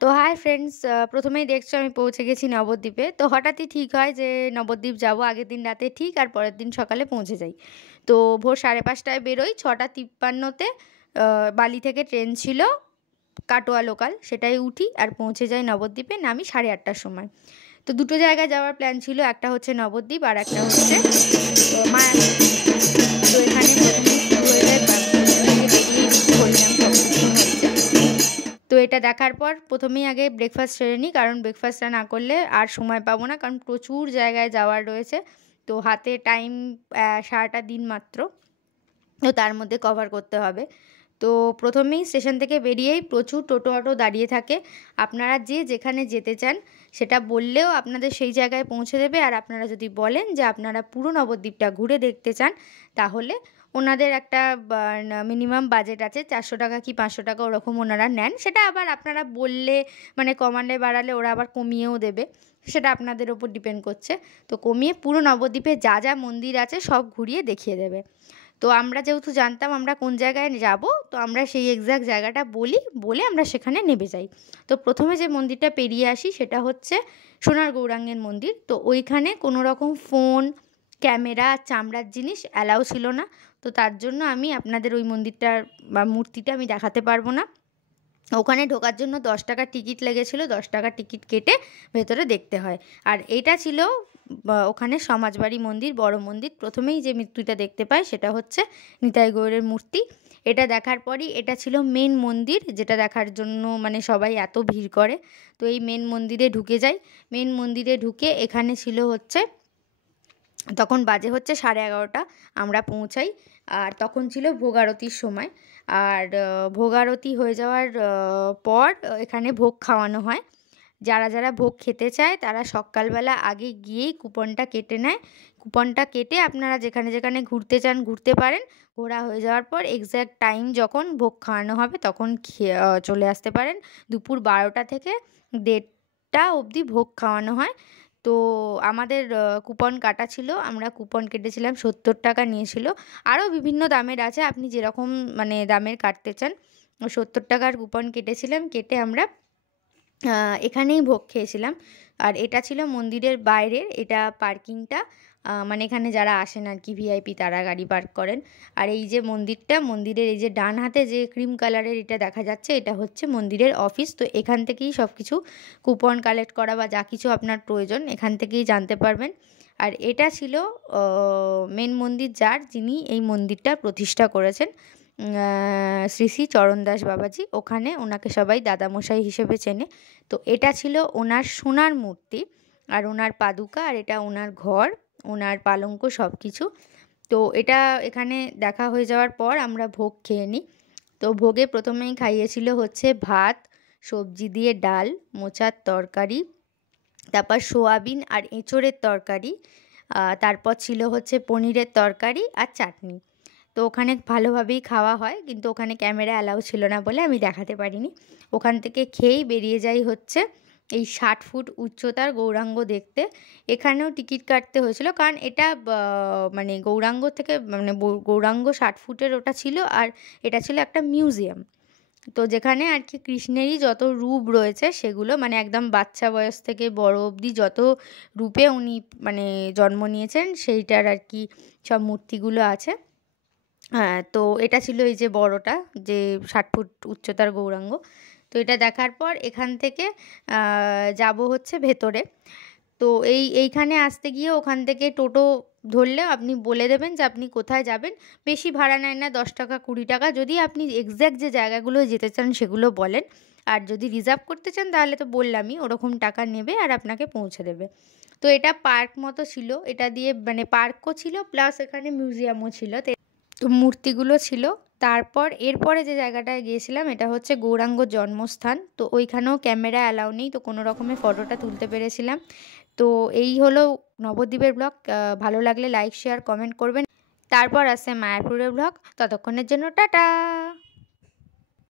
তো hi friends, প্রথমেই দেখছো আমি পৌঁছে গেছি নবদ্বীপে। তো হঠাৎই ঠিক হয় যে নবদ্বীপ যাব, আগের দিন রাতে ঠিক আর পরের দিন সকালে পৌঁছে যাই। তো ভোর 5:30টায় বেরোই, 6:53-তে বালি থেকে ট্রেন ছিল কাটোয়া লোকাল, সেটাই উঠি আর পৌঁছে যাই নবদ্বীপে, নামি 8:30টার সময়। তো দুটো জায়গায় যাওয়ার প্ল্যান ছিল, একটা হচ্ছে নবদ্বীপ আর একটা হচ্ছে মায়াপুর। তো এখানে প্রথমেই শুরু হয়ে যায় হরিনাম সংকীর্তন হচ্ছে। তো এটা দেখার পর প্রথমেই আগে ব্রেকফাস্ট সেরে নিই, কারণ ব্রেকফাস্টটা না করলে আর সময় পাবো না, কারণ প্রচুর জায়গায় যাওয়ার রয়েছে। তো হাতে টাইম সারাটা দিন মাত্র, তো তার মধ্যে কভার করতে হবে। তো প্রথমেই স্টেশন থেকে বেরিয়েই প্রচুর টোটো অটো দাঁড়িয়ে থাকে। আপনারা যে যেখানে যেতে চান সেটা বললেও আপনাদের সেই জায়গায় পৌঁছে দেবে। আর আপনারা যদি বলেন যে আপনারা পুরো নবদ্বীপটা ঘুরে দেখতে চান, তাহলে ওনাদের একটা মিনিমাম বাজেট আছে, 400 টাকা কি 500 টাকা ওরকম ওনারা নেন। সেটা আবার আপনারা বললে মানে কমান্ডে বাড়ালে ওরা আবার কমিয়েও দেবে, সেটা আপনাদের ওপর ডিপেন্ড করছে। তো কমিয়ে পুরো নবদ্বীপে যা যা মন্দির আছে সব ঘুরিয়ে দেখিয়ে দেবে। তো আমরা যেহেতু জানতাম আমরা কোন জায়গায় যাব, তো আমরা সেই এক্স্যাক্ট জায়গাটা বলে আমরা সেখানে নেমে যাই। তো প্রথমে যে মন্দিরটা পেরিয়ে আসি সেটা হচ্ছে সোনার গৌরাঙ্গের মন্দির। তো ওইখানে কোনো রকম ফোন, ক্যামেরা, চামড়ার জিনিস অ্যালাউ ছিল না। তো তার জন্য আমি আপনাদের ওই মন্দিরটার বা মূর্তিটা আমি দেখাতে পারবো না। ওখানে ঢোকার জন্য 10 টাকার টিকিট লেগেছিলো, 10 টাকার টিকিট কেটে ভেতরে দেখতে হয়। আর এটা ছিল ওখানে সমাজবাড়ি মন্দির, বড় মন্দির। প্রথমেই যে মূর্তিটা দেখতে পাই সেটা হচ্ছে নিতাই গৌরের মূর্তি। এটা দেখার পরই এটা ছিল মেন মন্দির, যেটা দেখার জন্য মানে সবাই এত ভিড় করে। তো এই মেন মন্দিরে ঢুকে যাই। মেন মন্দিরে ঢুকে এখানে ছিল হচ্ছে, তখন বাজে হচ্ছে 11:30, আমরা পৌঁছাই। আর তখন ছিল ভোগ আরতির সময়। আর ভোগ আরতি হয়ে যাওয়ার পর এখানে ভোগ খাওয়ানো হয়। যারা যারা ভোগ খেতে চায় তারা সকালবেলা আগে গিয়েই কুপনটা কেটে নেয়। কুপনটা কেটে আপনারা যেখানে যেখানে ঘুরতে চান ঘুরতে পারেন। ঘোরা হয়ে যাওয়ার পর এক্স্যাক্ট টাইম যখন ভোগ খাওয়ানো হবে তখন চলে আসতে পারেন। দুপুর 12টা থেকে 1:30টা অবধি ভোগ খাওয়ানো হয়। তো আমাদের কুপন কাটা ছিল, আমরা কুপন কেটেছিলাম, 70 টাকা নিয়েছিল। আরও বিভিন্ন দামের আছে, আপনি যেরকম মানে দামের কাটতে চান। 70 টাকার কুপন কেটেছিলাম, কেটে আমরা এখানেই ভোগ খেয়েছিলাম। আর এটা ছিল মন্দিরের বাইরের, এটা পার্কিংটা, মানে এখানে যারা আসেন আর কি ভিআইপি তারা গাড়ি পার্ক করেন। আর এই যে মন্দিরটা, মন্দিরের এই যে ডান হাতে যে ক্রিম কালারের এটা দেখা যাচ্ছে, এটা হচ্ছে মন্দিরের অফিস। তো এখান থেকেই সব কিছু কুপন কালেক্ট করা বা যা কিছু আপনার প্রয়োজন এখান থেকেই জানতে পারবেন। আর এটা ছিল মেন মন্দির, যিনি এই মন্দিরটা প্রতিষ্ঠা করেছেন, শ্রী শ্রী চরণদাস বাবাজি। ওখানে ওনাকে সবাই দাদামশাই হিসেবে চেনে। তো এটা ছিল ওনার সোনার মূর্তি আর ওনার পাদুকা, আর এটা ওনার ঘর, ওনার পালঙ্ক সব কিছু। তো এটা এখানে দেখা হয়ে যাওয়ার পর আমরা ভোগ খেয়ে নিই। তো ভোগে প্রথমেই খাইয়েছিল হচ্ছে ভাত, সবজি দিয়ে ডাল, মোচার তরকারি, তারপর সোয়াবিন আর এঁচোড়ের তরকারি, তারপর ছিল হচ্ছে পনিরের তরকারি আর চাটনি। তো ওখানে ভালোভাবেই খাওয়া হয়, কিন্তু ওখানে ক্যামেরা অ্যালাউ ছিল না বলে আমি দেখাতে পারিনি। ওখান থেকে খেয়েই বেরিয়ে যাই হচ্ছে এই 60 ফুট উচ্চতার গৌরাঙ্গ দেখতে। এখানেও টিকিট কাটতে হয়েছিল, কারণ এটা মানে গৌরাঙ্গ থেকে মানে গৌরাঙ্গ 60 ফুটের ওটা ছিল, আর এটা ছিল একটা মিউজিয়াম। তো যেখানে আর কি কৃষ্ণেরই যত রূপ রয়েছে সেগুলো, মানে একদম বাচ্চা বয়স থেকে বড় অবধি যত রূপে উনি মানে জন্ম নিয়েছেন সেইটার আর কি সব মূর্তিগুলো আছে। হ্যাঁ, তো এটা ছিল এই যে বড়টা, যে 60 ফুট উচ্চতার গৌরাঙ্গ। তো এটা দেখার পর এখান থেকে যাব হচ্ছে ভেতরে। তো এইখানে আসতে গিয়ে ওখান থেকে টোটো ধরলেও আপনি বলে দেবেন যে আপনি কোথায় যাবেন। বেশি ভাড়া নেয় না, 10 টাকা 20 টাকা, যদি আপনি এক্স্যাক্ট যে জায়গাগুলো যেতে চান সেগুলো বলেন। আর যদি রিজার্ভ করতে চান তাহলে তো বললামই, ওরকম টাকা নেবে আর আপনাকে পৌঁছে দেবে। তো এটা পার্ক মতো ছিল, এটা দিয়ে মানে পার্কও ছিল প্লাস এখানে মিউজিয়ামও ছিল। তো মূর্তিগুলো ছিল। তারপর এরপরে যে জায়গাটায় গিয়েছিলাম এটা হচ্ছে গৌরাঙ্গ জন্মস্থান। তো ওইখানেও ক্যামেরা অ্যালাউ নেই, তো কোনো রকমে ফটোটা তুলতে পেরেছিলাম। তো এই হলো নবদ্বীপের ব্লগ। ভালো লাগলে লাইক শেয়ার কমেন্ট করবেন। তারপর আসছে মায়াপুরের ব্লগ। ততক্ষণের জন্য টাটা।